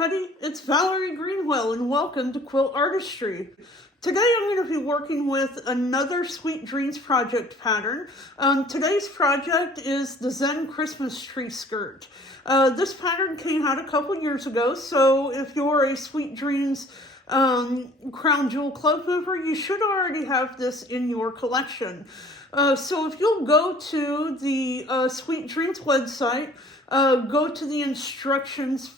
everybody, it's Valerie Greenwell and welcome to Quilt Artistry. Today I'm going to be working with another Sweet Dreams project pattern. Today's project is the Zen Christmas tree skirt. This pattern came out a couple years ago, so if you're a Sweet Dreams Crown Jewel Club member, you should already have this in your collection. So if you'll go to the Sweet Dreams website, go to the instructions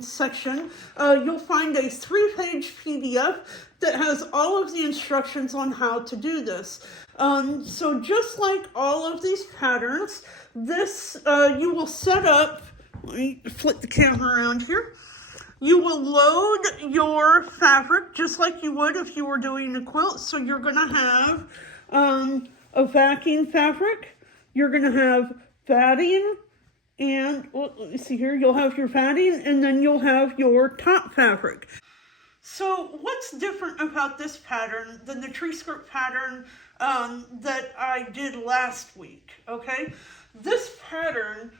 section, you'll find a 3-page PDF that has all of the instructions on how to do this. So just like all of these patterns, this you will set up, let me flip the camera around here. You will load your fabric just like you would if you were doing a quilt. So you're going to have a backing fabric, you're going to have batting, and let me see here, you'll have your batting, and then you'll have your top fabric. So what's different about this pattern than the tree skirt pattern that I did last week, okay? This pattern,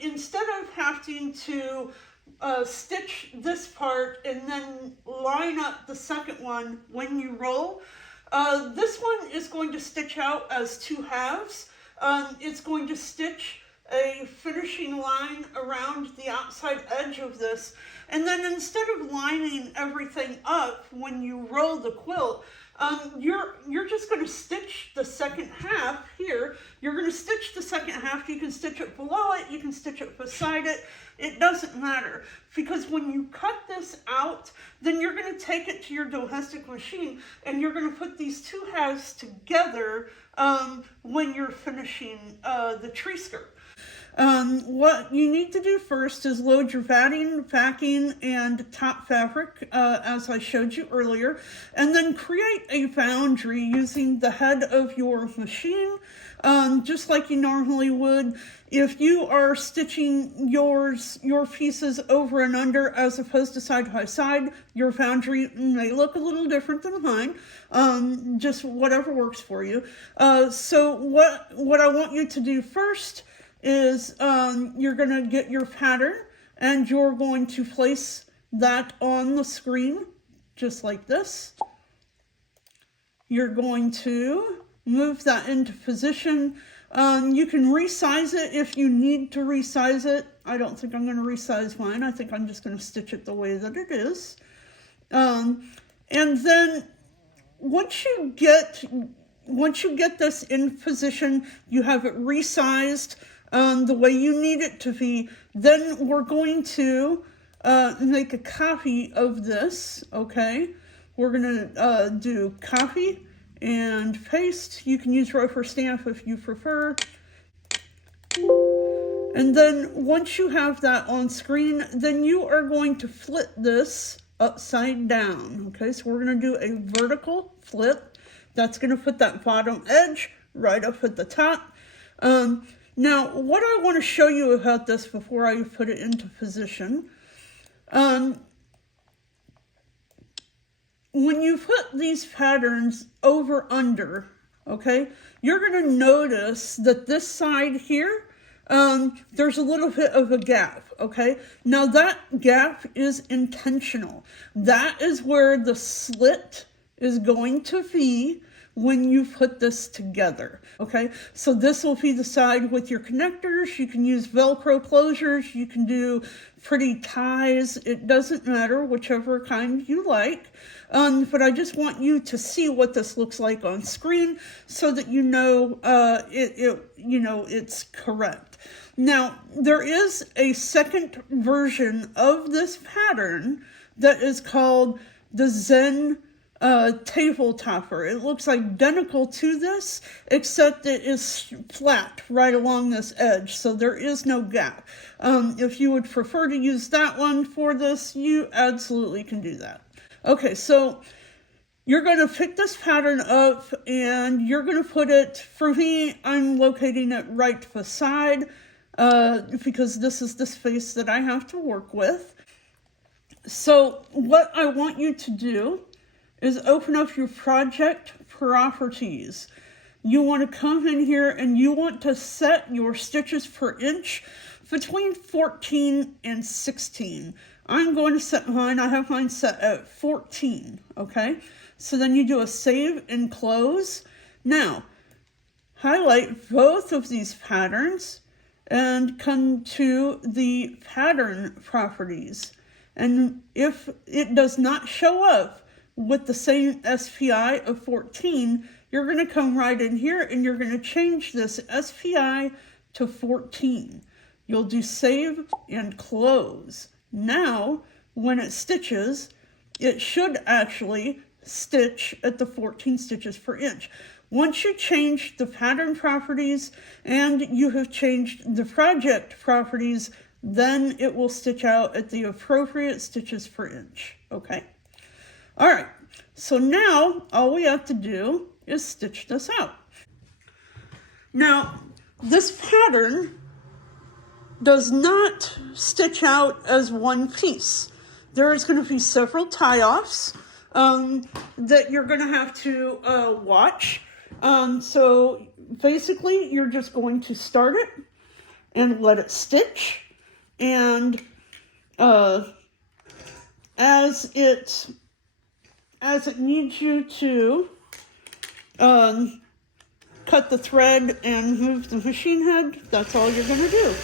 instead of having to stitch this part and then line up the second one when you roll, this one is going to stitch out as 2 halves. It's going to stitch a finishing line around the outside edge of this, and then instead of lining everything up when you roll the quilt, you're just going to stitch the second half here. You're going to stitch the second half. You can stitch it below it, you can stitch it beside it. It doesn't matter, because when you cut this out, then you're going to take it to your domestic machine and you're going to put these 2 halves together when you're finishing the tree skirt. What you need to do first is load your batting, backing, and top fabric, as I showed you earlier, and then create a boundary using the head of your machine, just like you normally would. If you are stitching your pieces over and under as opposed to side by side, your boundary may look a little different than mine, just whatever works for you. So what I want you to do first is you're going to get your pattern and you're going to place that on the screen just like this. You're going to move that into position. You can resize it if you need to resize it. I don't think I'm going to resize mine. I think I'm just going to stitch it the way that it is. And then once you get this in position, you have it resized the way you need it to be, then we're going to make a copy of this, okay? We're going to do copy and paste. You can use rubber stamp if you prefer. And then once you have that on screen, then you are going to flip this upside down, okay? So we're going to do a vertical flip. That's going to put that bottom edge right up at the top. Now, what I want to show you about this before I put it into position, when you put these patterns over under, okay, you're going to notice that this side here, there's a little bit of a gap, okay? Now that gap is intentional. That is where the slit is going to be when you put this together, okay? So this will be the side with your connectors. You can use Velcro closures. You can do pretty ties. It doesn't matter, whichever kind you like. But I just want you to see what this looks like on screen so that you know it's correct. Now, there is a second version of this pattern that is called the Zen table topper. It looks identical to this, except it is flat right along this edge, so there is no gap. If you would prefer to use that one for this, you absolutely can do that. Okay, so you're going to pick this pattern up and you're going to put it, for me, I'm locating it right beside, because this is the space that I have to work with. So what I want you to do is open up your project properties. You want to come in here and you want to set your stitches per inch between 14 and 16. I'm going to set mine, I have mine set at 14, okay? So then you do a save and close. Now, highlight both of these patterns and come to the pattern properties. And if it does not show up with the same SPI of 14, you're going to come right in here and you're going to change this SPI to 14. You'll do save and close. Now, when it stitches, it should actually stitch at the 14 stitches per inch. Once you change the pattern properties and you have changed the project properties, then it will stitch out at the appropriate stitches per inch, okay? All right, so now all we have to do is stitch this out. Now, this pattern does not stitch out as one piece. There is going to be several tie-offs that you're going to have to watch. So basically, you're just going to start it and let it stitch. And as it needs you to cut the thread and move the machine head, that's all you're going to do.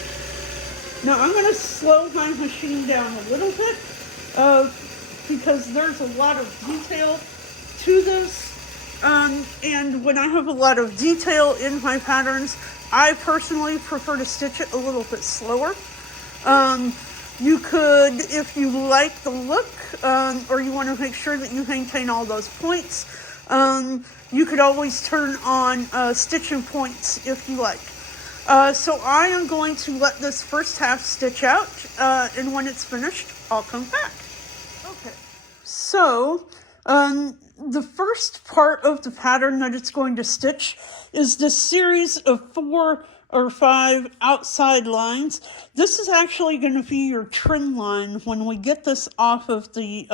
Now I'm going to slow my machine down a little bit because there's a lot of detail to this. And when I have a lot of detail in my patterns, I personally prefer to stitch it a little bit slower. You could, if you like the look, or you want to make sure that you maintain all those points, you could always turn on stitching points if you like. So I am going to let this first half stitch out, and when it's finished, I'll come back. Okay, so the first part of the pattern that it's going to stitch is this series of 4 or 5 outside lines. This is actually going to be your trim line when we get this off of the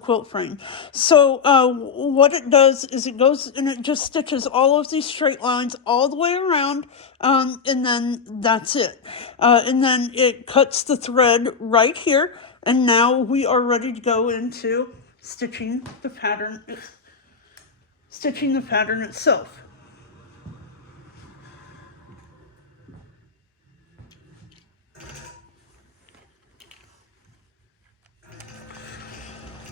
quilt frame. So what it does is it goes and it just stitches all of these straight lines all the way around, and then that's it. And then it cuts the thread right here, and now we are ready to go into stitching the pattern itself.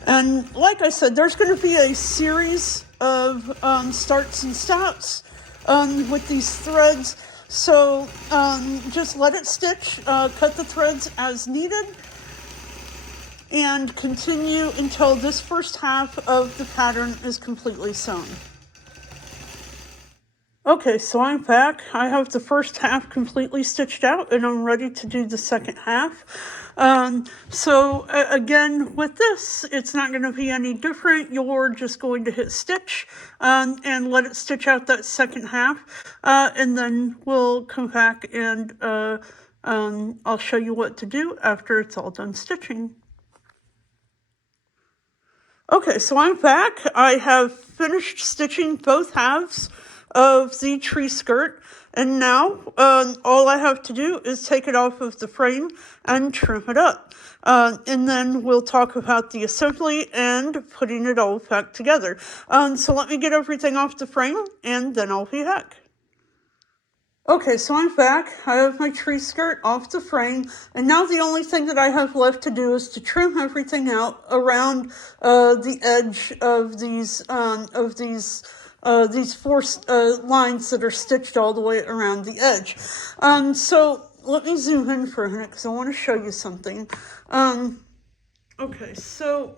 And like I said, there's going to be a series of starts and stops with these threads. So just let it stitch, cut the threads as needed, and continue until this first half of the pattern is completely sewn. Okay, so I'm back. I have the first half completely stitched out and I'm ready to do the second half. So again, with this, it's not going to be any different. You're just going to hit stitch and let it stitch out that second half. And then we'll come back and I'll show you what to do after it's all done stitching. Okay, so I'm back. I have finished stitching both halves of the tree skirt, and now all I have to do is take it off of the frame and trim it up. And then we'll talk about the assembly and putting it all back together. So let me get everything off the frame and then I'll be back. Okay, so I'm back. I have my tree skirt off the frame, and now the only thing that I have left to do is to trim everything out around the edge of these 4 lines that are stitched all the way around the edge. So let me zoom in for a minute because I want to show you something. Okay, so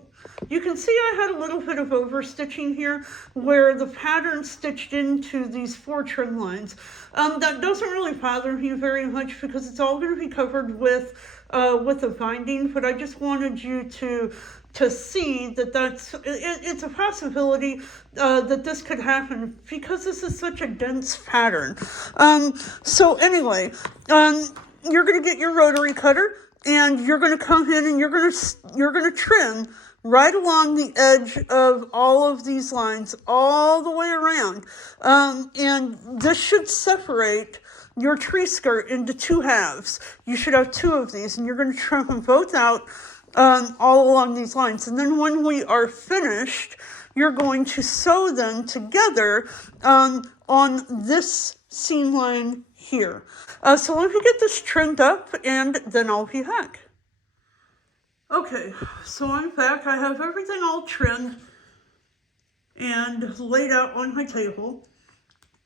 you can see I had a little bit of overstitching here where the pattern stitched into these 4 trim lines. That doesn't really bother me very much because it's all going to be covered with a binding, but I just wanted you to see that it's a possibility that this could happen because this is such a dense pattern. So anyway, you're going to get your rotary cutter and you're going to come in and you're going to trim right along the edge of all of these lines all the way around. And this should separate your tree skirt into 2 halves. You should have 2 of these, and you're going to trim them both out all along these lines. And then when we are finished, you're going to sew them together on this seam line here. So let me get this trimmed up, and then I'll be back. Okay, so I'm back. I have everything all trimmed and laid out on my table.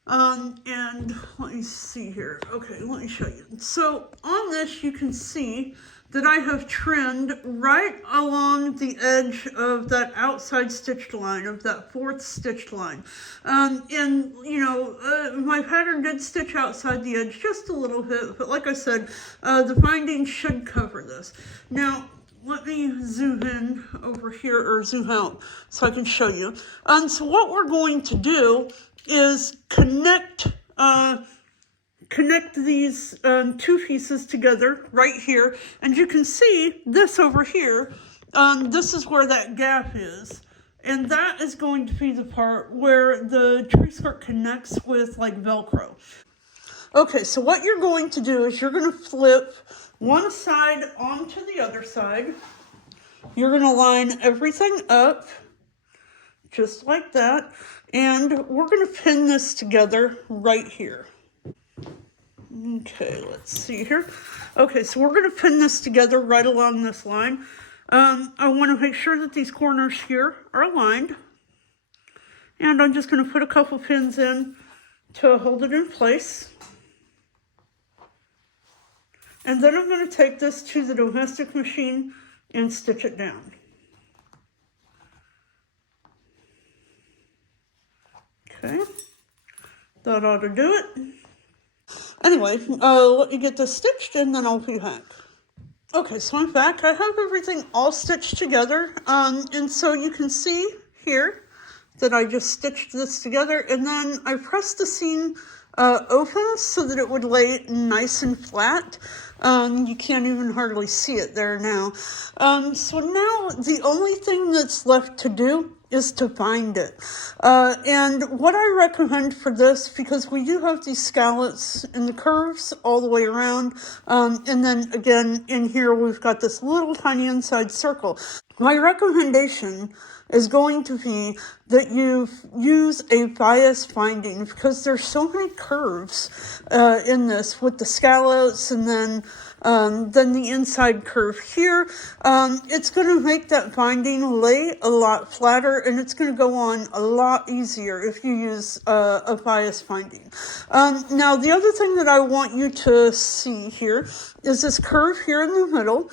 And let me see here. Okay, let me show you. So on this, you can see that I have trimmed right along the edge of that outside stitched line, of that 4th stitched line. And, you know, my pattern did stitch outside the edge just a little bit, but like I said, the binding should cover this. Now, let me zoom in over here, or zoom out, so I can show you. So what we're going to do is connect these 2 pieces together right here. And you can see this over here. This is where that gap is. And that is going to be the part where the tree skirt connects with like Velcro. Okay, so what you're going to do is you're going to flip one side onto the other side. You're going to line everything up just like that. And we're going to pin this together right here. Okay, let's see here. Okay, so we're going to pin this together right along this line. I want to make sure that these corners here are aligned. And I'm just going to put a couple pins in to hold it in place. And then I'm going to take this to the domestic machine and stitch it down. Okay, that ought to do it. Anyway, let me get this stitched and then I'll be back. Okay, so I'm back. I have everything all stitched together. And so you can see here that I just stitched this together, and then I pressed the seam open so that it would lay nice and flat. You can't even hardly see it there now. So now the only thing that's left to do is to bind it. And what I recommend for this, because we do have these scallops in the curves all the way around, and then again in here we've got this little tiny inside circle. My recommendation is going to be that you use a bias binding, because there's so many curves in this with the scallops and then the inside curve here. It's going to make that binding lay a lot flatter, and it's going to go on a lot easier if you use a bias binding. Now, the other thing that I want you to see here is this curve here in the middle.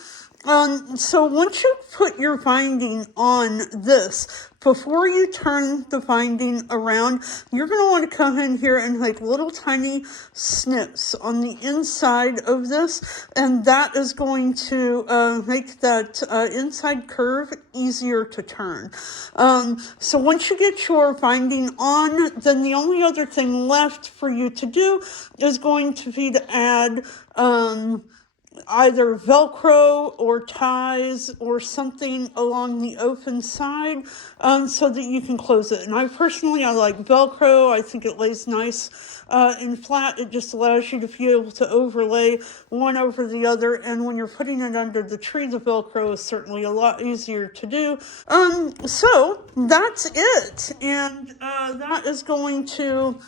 So once you put your binding on this, before you turn the binding around, you're going to want to come in here and make little tiny snips on the inside of this, and that is going to make that inside curve easier to turn. So once you get your binding on, then the only other thing left for you to do is going to be to add either Velcro or ties or something along the open side so that you can close it. And I like Velcro. I think it lays nice and flat. It just allows you to be able to overlay one over the other. And when you're putting it under the tree, the Velcro is certainly a lot easier to do. So that's it. And that is going to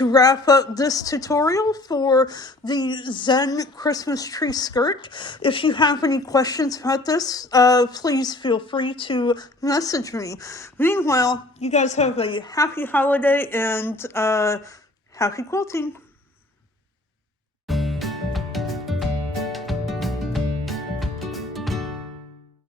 wrap up this tutorial for the Zen Christmas tree skirt. If you have any questions about this, please feel free to message me. Meanwhile, you guys have a happy holiday and happy quilting.